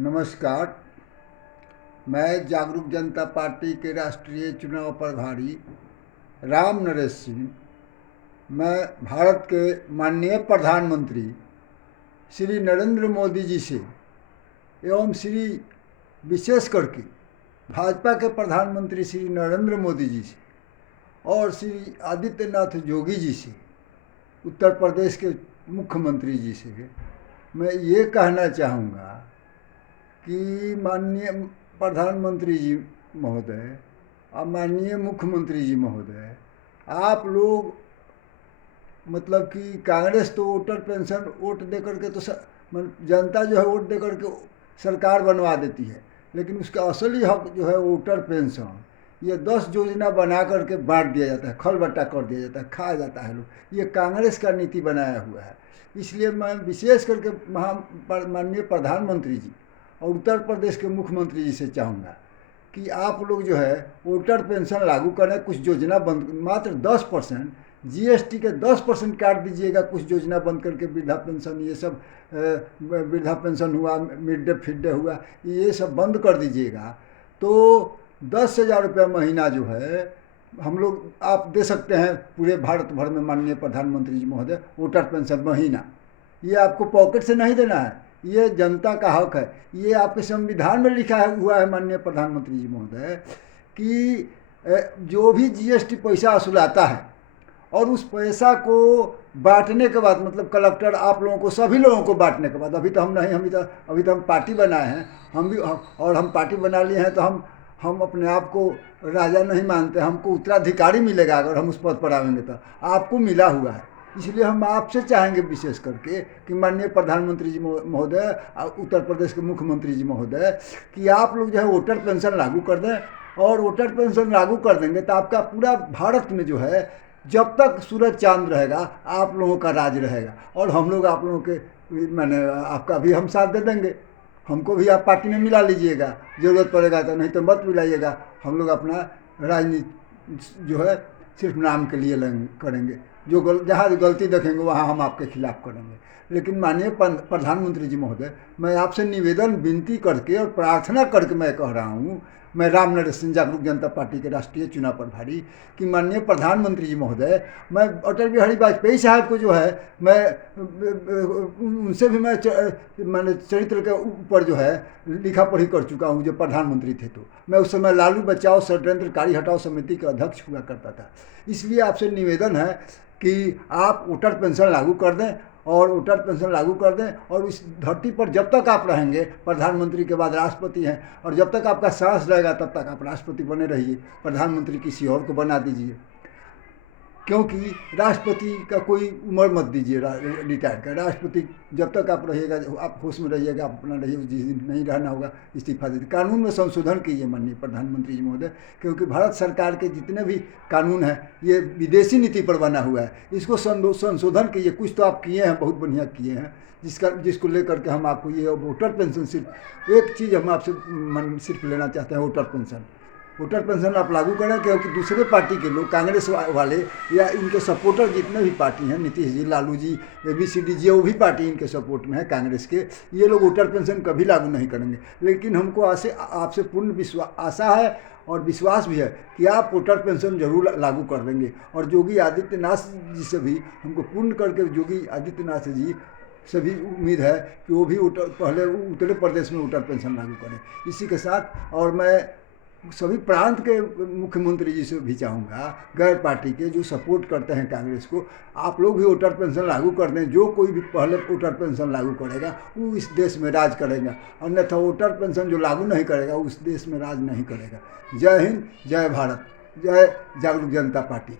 नमस्कार। मैं जागरूक जनता पार्टी के राष्ट्रीय चुनाव प्रभारी राम नरेश सिंह, मैं भारत के माननीय प्रधानमंत्री श्री नरेंद्र मोदी जी से एवं श्री विशेष करके भाजपा के प्रधानमंत्री श्री नरेंद्र मोदी जी से और श्री आदित्यनाथ योगी जी से, उत्तर प्रदेश के मुख्यमंत्री जी से मैं ये कहना चाहूँगा कि माननीय प्रधानमंत्री जी महोदय और माननीय मुख्यमंत्री जी महोदय, आप लोग मतलब कि कांग्रेस तो वोटर पेंशन वोट दे करके तो जनता जो है वोट दे करके सरकार बनवा देती है, लेकिन उसका असली हक जो है वोटर पेंशन, ये 10 योजना बना करके बांट दिया जाता है, खल बट्टा कर दिया जाता है, खाया जाता है लोग। ये कांग्रेस का नीति बनाया हुआ है। इसलिए मैं विशेष करके माननीय प्रधानमंत्री जी और उत्तर प्रदेश के मुख्यमंत्री जी से चाहूँगा कि आप लोग जो है वोटर पेंशन लागू करें। कुछ योजना बंद, मात्र 10% जीएसटी के 10% काट दीजिएगा। कुछ योजना बंद करके वृद्धा पेंशन, ये सब वृद्धा पेंशन हुआ, मिड डे फीड डे हुआ, ये सब बंद कर दीजिएगा तो 10,000 रुपया महीना जो है हम लोग आप दे सकते हैं पूरे भारत भर में। माननीय प्रधानमंत्री जी महोदय, वोटर पेंशन महीना ये आपको पॉकेट से नहीं देना है, ये जनता का हक है। ये आपके संविधान में लिखा हुआ है माननीय प्रधानमंत्री जी महोदय कि जो भी जीएसटी पैसा वसूलाता है और उस पैसा को बांटने के बाद, मतलब कलेक्टर आप लोगों को, सभी लोगों को बांटने के बाद, अभी तो हम नहीं, अभी तो हम पार्टी बनाए हैं, हम भी, और हम पार्टी बना लिए हैं तो हम अपने आप को राजा नहीं मानते, हमको उत्तराधिकारी मिलेगा अगर हम उस पद पर आएंगे तो। आपको मिला हुआ है, इसलिए हम आपसे चाहेंगे विशेष करके कि माननीय प्रधानमंत्री जी महोदय, उत्तर प्रदेश के मुख्यमंत्री जी महोदय, कि आप लोग जो है वोटर पेंशन लागू कर दें। और वोटर पेंशन लागू कर देंगे तो आपका पूरा भारत में जो है जब तक सूरज चांद रहेगा आप लोगों का राज रहेगा। और हम लोग आप लोगों के मैंने आपका भी हम साथ दे देंगे। हमको भी आप पार्टी में मिला लीजिएगा, ज़रूरत पड़ेगा तो, नहीं तो मत मिलाइएगा। हम लोग अपना राजनीति जो है सिर्फ नाम के लिए करेंगे। जो जहाँ गलती देखेंगे वहाँ हम आपके खिलाफ करेंगे। लेकिन माननीय प्रधानमंत्री जी महोदय, मैं आपसे निवेदन, विनती करके और प्रार्थना करके मैं कह रहा हूँ, मैं राम नरेश सिंह, जागरूक जनता पार्टी के राष्ट्रीय चुनाव प्रभारी, कि माननीय प्रधानमंत्री जी महोदय, मैं अटल बिहारी वाजपेयी साहब को जो है मैं उनसे भी मैंने चरित्र के ऊपर जो है लिखा पढ़ी कर चुका हूँ। जो प्रधानमंत्री थे तो मैं उस समय लालू बचाओ षड्यंत्रकारी हटाओ समिति का अध्यक्ष हुआ करता था। इसलिए आपसे निवेदन है कि आप वोटर पेंशन लागू कर दें, और वोटर पेंशन लागू कर दें। और इस धरती पर जब तक आप रहेंगे, प्रधानमंत्री के बाद राष्ट्रपति हैं, और जब तक आपका सांस रहेगा तब तक आप राष्ट्रपति बने रहिए। प्रधानमंत्री किसी और को बना दीजिए, क्योंकि राष्ट्रपति का कोई उम्र मत दीजिए रिटायर का। राष्ट्रपति जब तक आप रहिएगा, आप होश में रहिएगा, आप अपना रहिए। जिस दिन नहीं रहना होगा इस्तीफा दे दीजिए। कानून में संशोधन कीजिए माननीय प्रधानमंत्री जी महोदय, क्योंकि भारत सरकार के जितने भी कानून हैं ये विदेशी नीति पर बना हुआ है। इसको संशोधन कीजिए। कुछ तो आप किए हैं, बहुत बढ़िया किए हैं, जिसको लेकर के हम आपको ये वोटर पेंशन, सिर्फ एक चीज़ हम आपसे सिर्फ लेना चाहते हैं, वोटर पेंशन। वोटर पेंशन आप लागू करें, क्योंकि दूसरे पार्टी के लोग, कांग्रेस वाले या इनके सपोर्टर जितने भी पार्टी हैं, नीतीश जी, लालू जी, ABCD जी, वो भी पार्टी इनके सपोर्ट में है कांग्रेस के, ये लोग वोटर पेंशन कभी लागू नहीं करेंगे। लेकिन हमको आपसे पूर्ण आशा है और विश्वास भी है कि आप वोटर पेंशन जरूर लागू कर देंगे। और योगी आदित्यनाथ जी से भी हमको पूर्ण करके, योगी आदित्यनाथ जी से भी उम्मीद है कि वो भी पहले उत्तर प्रदेश में वोटर पेंशन लागू करें। इसी के साथ, और मैं सभी प्रांत के मुख्यमंत्री जी से भी चाहूँगा, गैर पार्टी के जो सपोर्ट करते हैं कांग्रेस को, आप लोग भी वोटर पेंशन लागू कर दें। जो कोई भी पहले वोटर पेंशन लागू करेगा वो इस देश में राज करेगा, अन्यथा वोटर पेंशन जो लागू नहीं करेगा उस देश में राज नहीं करेगा। जय हिंद, जय भारत, जय जागरूक जनता पार्टी।